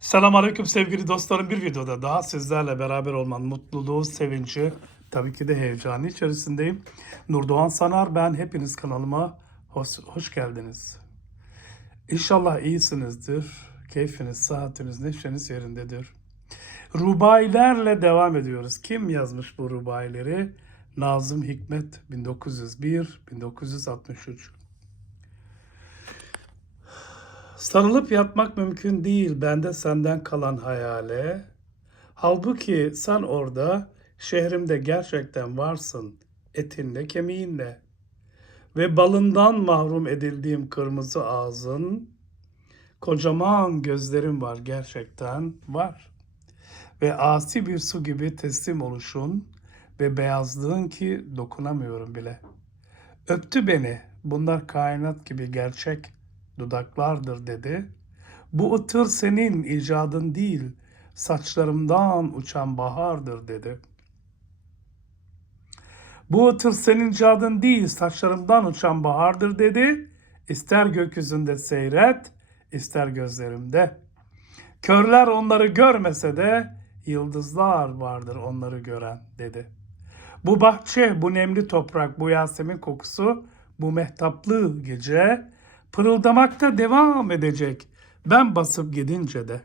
Selamünaleyküm sevgili dostlarım. Bir videoda daha sizlerle beraber olmanın mutluluğu, sevinci, tabii ki de heyecanı içerisindeyim. Nurdoğan Sanar ben. Hepiniz kanalıma hoş, hoş geldiniz. İnşallah iyisinizdir. Keyfiniz, sıhhatiniz, neşeniz yerindedir. Rubailerle devam ediyoruz. Kim yazmış bu rubaileri? Nazım Hikmet 1901-1963 Sarılıp yatmak mümkün değil bende senden kalan hayale. Halbuki sen orada şehrimde gerçekten varsın etinle kemiğinle. Ve balından mahrum edildiğim kırmızı ağzın, kocaman gözlerin var gerçekten var. Ve asi bir su gibi teslim oluşun ve beyazlığın ki dokunamıyorum bile. Öptü beni, bunlar kainat gibi gerçek dudaklardır dedi. Bu ıtır senin icadın değil, saçlarımdan uçan bahardır dedi. Bu ıtır senin icadın değil, saçlarımdan uçan bahardır dedi. İster gökyüzünde seyret, ister gözlerimde. Körler onları görmese de yıldızlar vardır onları gören dedi. Bu bahçe, bu nemli toprak, bu Yasemin kokusu, bu mehtaplı gece pırıldamakta devam edecek. Ben basıp gidince de.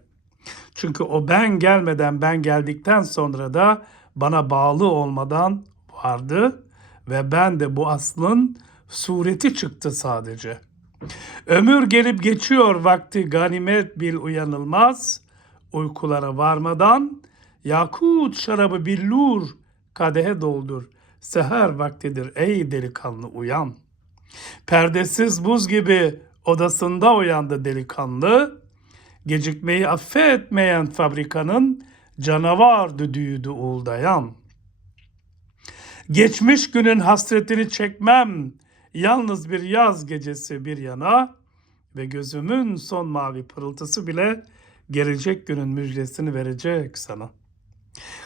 Çünkü o ben gelmeden ben geldikten sonra da bana bağlı olmadan vardı ve ben de bu aslın sureti çıktı sadece. Ömür gelip geçiyor vakti ganimet bil uyanılmaz. Uykulara varmadan yakut şarabı billur kadehe doldur. Seher vaktidir ey delikanlı uyan. Perdesiz buz gibi odasında uyandı delikanlı. Gecikmeyi affetmeyen fabrikanın canavar düdüğüydü uğuldayan. Geçmiş günün hasretini çekmem, yalnız bir yaz gecesi bir yana ve gözümün son mavi pırıltısı bile gelecek günün müjdesini verecek sana.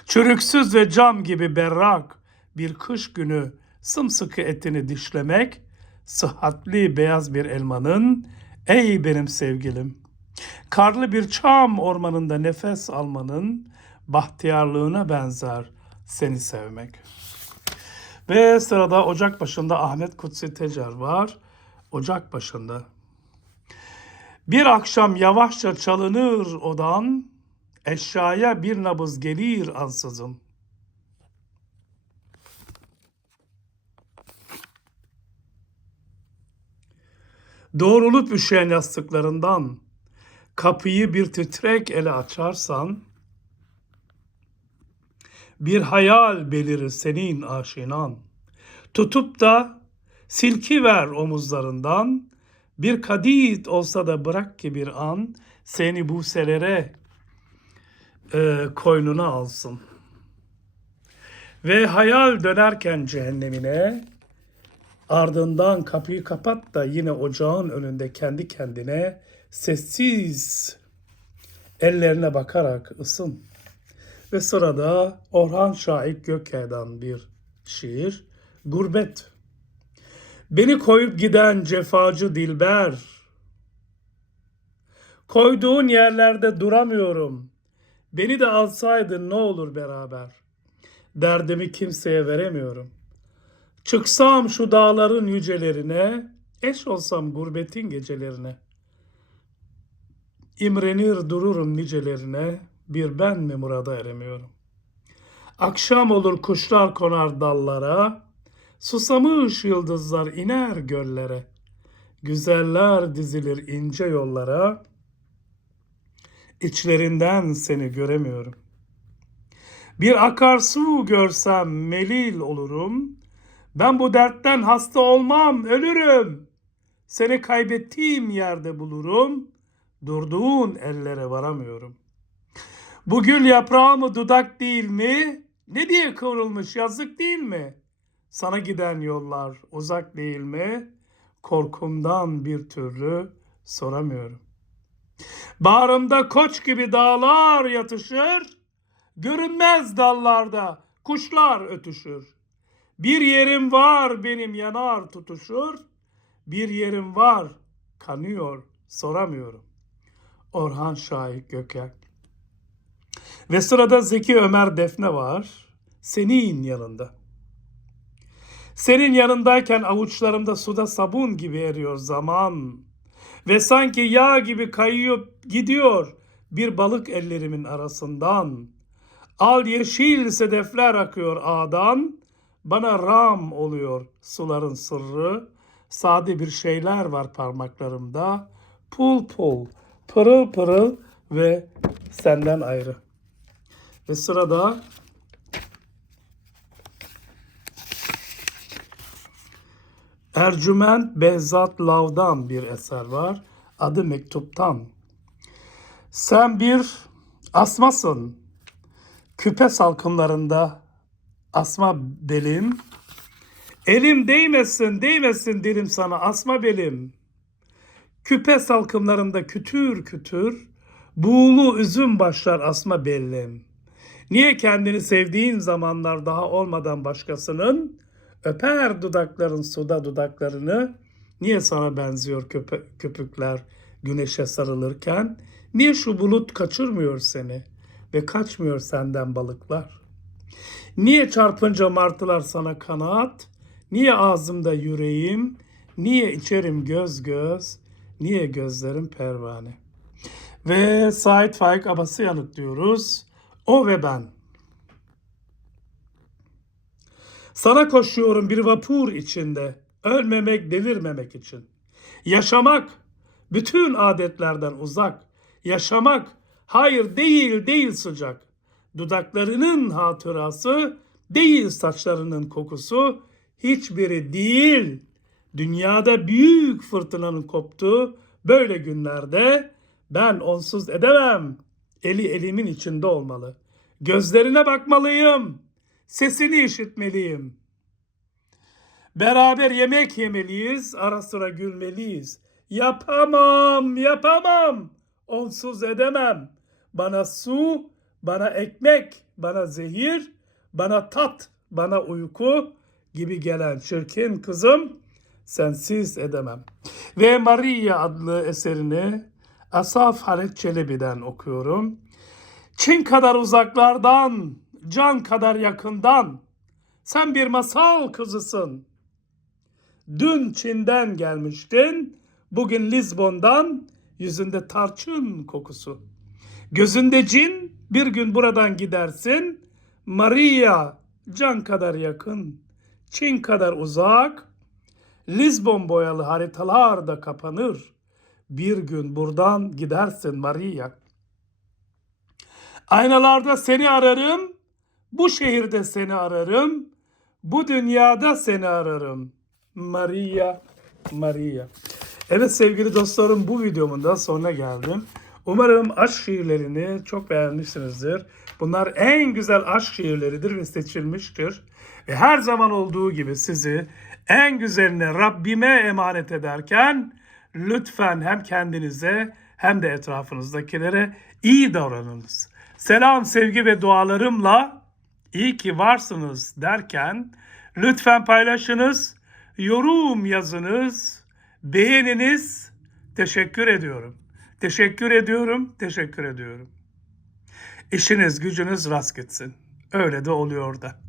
Çürüksüz ve cam gibi berrak bir kış günü sımsıkı etini dişlemek, sıhhatli beyaz bir elmanın, ey benim sevgilim, karlı bir çam ormanında nefes almanın bahtiyarlığına benzer seni sevmek. Ve sırada Ocak başında Ahmet Kutsi Tecer var. Ocak başında. Bir akşam yavaşça çalınır odan, eşyaya bir nabız gelir ansızın. Doğrulup üşüyen yastıklarından kapıyı bir titrek ele açarsan, bir hayal belirir senin aşinan. Tutup da silki ver omuzlarından, bir kadit olsa da bırak ki bir an seni bu selere e, koynuna alsın. Ve hayal dönerken cehennemine, ardından kapıyı kapat da yine ocağın önünde kendi kendine sessiz ellerine bakarak ısın. Ve sırada Orhan Şahik Gökaya'dan bir şiir. Gurbet. Beni koyup giden cefacı dilber. Koyduğun yerlerde duramıyorum. Beni de alsaydın ne olur beraber. Derdimi kimseye veremiyorum. Çıksam şu dağların yücelerine, eş olsam gurbetin gecelerine. İmrenir dururum nicelerine, bir ben mi murada eremiyorum. Akşam olur kuşlar konar dallara, susamış yıldızlar iner göllere. Güzeller dizilir ince yollara, içlerinden seni göremiyorum. Bir akarsu görsem melil olurum, ben bu dertten hasta olmam, ölürüm. Seni kaybettiğim yerde bulurum, durduğun ellere varamıyorum.'' Bu gül yaprağı mı dudak değil mi? Ne diye kıvrılmış yazık değil mi? Sana giden yollar uzak değil mi? Korkumdan bir türlü soramıyorum. Bağrımda koç gibi dağlar yatışır. Görünmez dallarda kuşlar ötüşür. Bir yerim var benim yanar tutuşur. Bir yerim var kanıyor soramıyorum. Orhan Şahik Gökek. Ve sırada Zeki Ömer Defne var. Senin yanında. Senin yanındayken avuçlarımda suda sabun gibi eriyor zaman. Ve sanki yağ gibi kayıyor gidiyor bir balık ellerimin arasından. Al yeşil sedefler akıyor ağdan. Bana ram oluyor suların sırrı. Sade bir şeyler var parmaklarımda. Pul pul, pırıl pırıl ve senden ayrı. Ve sırada Ercüment Behzat Lav'dan bir eser var. Adı Mektuptan. Sen bir asmasın. Küpe salkımlarında asma belim. Elim değmesin, değmesin dilim sana asma belim. Küpe salkımlarında kütür kütür, buğulu üzüm başlar asma bellim. Niye kendini sevdiğin zamanlar daha olmadan başkasının, öper dudakların suda dudaklarını, niye sana benziyor köpe, köpükler güneşe sarılırken, niye şu bulut kaçırmıyor seni ve kaçmıyor senden balıklar? Niye çarpınca martılar sana kanat, niye ağzımda yüreğim, niye içerim göz göz, niye gözlerim pervane? Ve Said Faik Abbas'ı yanıtlıyoruz. O ve ben. Sana koşuyorum bir vapur içinde. Ölmemek, delirmemek için. Yaşamak, bütün adetlerden uzak. Yaşamak, hayır değil değil sıcak. Dudaklarının hatırası, değil saçlarının kokusu, hiçbiri değil. Dünyada büyük fırtınanın koptuğu böyle günlerde ben onsuz edemem. Eli elimin içinde olmalı. Gözlerine bakmalıyım. Sesini işitmeliyim. Beraber yemek yemeliyiz, ara sıra gülmeliyiz. Yapamam, yapamam. Onsuz edemem. Bana su, bana ekmek, bana zehir, bana tat, bana uyku gibi gelen çirkin kızım sensiz edemem. Ve Maria adlı eserini Asaf Halit Çelebi'den okuyorum. Çin kadar uzaklardan, can kadar yakından, sen bir masal kızısın. Dün Çin'den gelmiştin, bugün Lizbon'dan, yüzünde tarçın kokusu. Gözünde cin, bir gün buradan gidersin. Maria, can kadar yakın, Çin kadar uzak, Lizbon boyalı haritalar da kapanır. Bir gün buradan gidersin Maria. Aynalarda seni ararım, bu şehirde seni ararım, bu dünyada seni ararım. Maria, Maria. Evet sevgili dostlarım bu videomun da sonuna geldim. Umarım aşk şiirlerini çok beğenmişsinizdir. Bunlar en güzel aşk şiirleridir ve seçilmiştir. Ve her zaman olduğu gibi sizi en güzeline Rabbime emanet ederken lütfen hem kendinize hem de etrafınızdakilere iyi davranınız. Selam, sevgi ve dualarımla iyi ki varsınız derken lütfen paylaşınız, yorum yazınız, beğeniniz. Teşekkür ediyorum. Teşekkür ediyorum, teşekkür ediyorum. İşiniz gücünüz rast gitsin. Öyle de oluyor da.